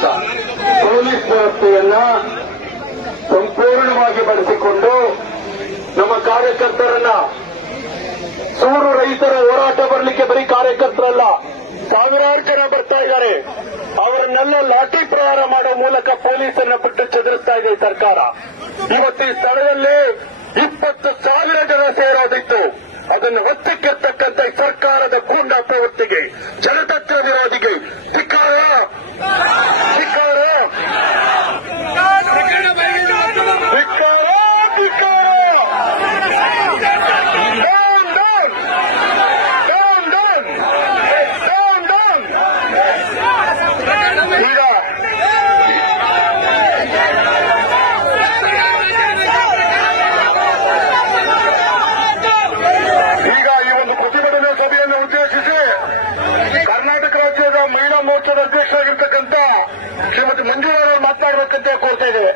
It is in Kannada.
ಅಂತ ಪೊಲೀಸ್ ವ್ಯವಸ್ಥೆಯನ್ನ ಸಂಪೂರ್ಣವಾಗಿ ಬಳಸಿಕೊಂಡು ನಮ್ಮ ಕಾರ್ಯಕರ್ತರನ್ನ ಸೂರು ರೈತರ ಹೋರಾಟ ಬರಲಿಕ್ಕೆ ಬರೀ ಕಾರ್ಯಕರ್ತರಲ್ಲ, ಸಾವಿರಾರು ಜನ ಬರ್ತಾ ಇದ್ದಾರೆ. ಅವರನ್ನೆಲ್ಲ ಲಾಠಿ ಪ್ರಹಾರ ಮಾಡೋ ಮೂಲಕ ಪೊಲೀಸನ್ನ ಬಿಟ್ಟು ಚದುರಿಸ್ತಾ ಇದೆ ಸರ್ಕಾರ. ಇವತ್ತು ಈ ಸ್ಥಳದಲ್ಲಿ ಇಪ್ಪತ್ತು ಸಾವಿರ ಜನ ಸೇರೋದಿತ್ತು. ಅದನ್ನು ಹೊತ್ತಿಕ್ಕಿರ್ತಕ್ಕಂಥ ಸರ್ಕಾರದ ಗೂಂಡಾ ಪ್ರವೃತ್ತಿಗೆ ಜನತಂತ್ರ ವಿರೋಧಿಗೆ ಸಿಕ್ಕಾಯ ಸಭೆಯನ್ನು ಉದ್ದೇಶಿಸಿ ಕರ್ನಾಟಕ ರಾಜ್ಯದ ಮಹಿಳಾ ಮೋರ್ಚಾದ ಅಧ್ಯಕ್ಷರಾಗಿರ್ತಕ್ಕಂಥ ಶ್ರೀಮತಿ ಮಂಜುಳಾ ಮಾತನಾಡಬೇಕಂತ ಕೋರ್ತಾ ಇದ್ದೇವೆ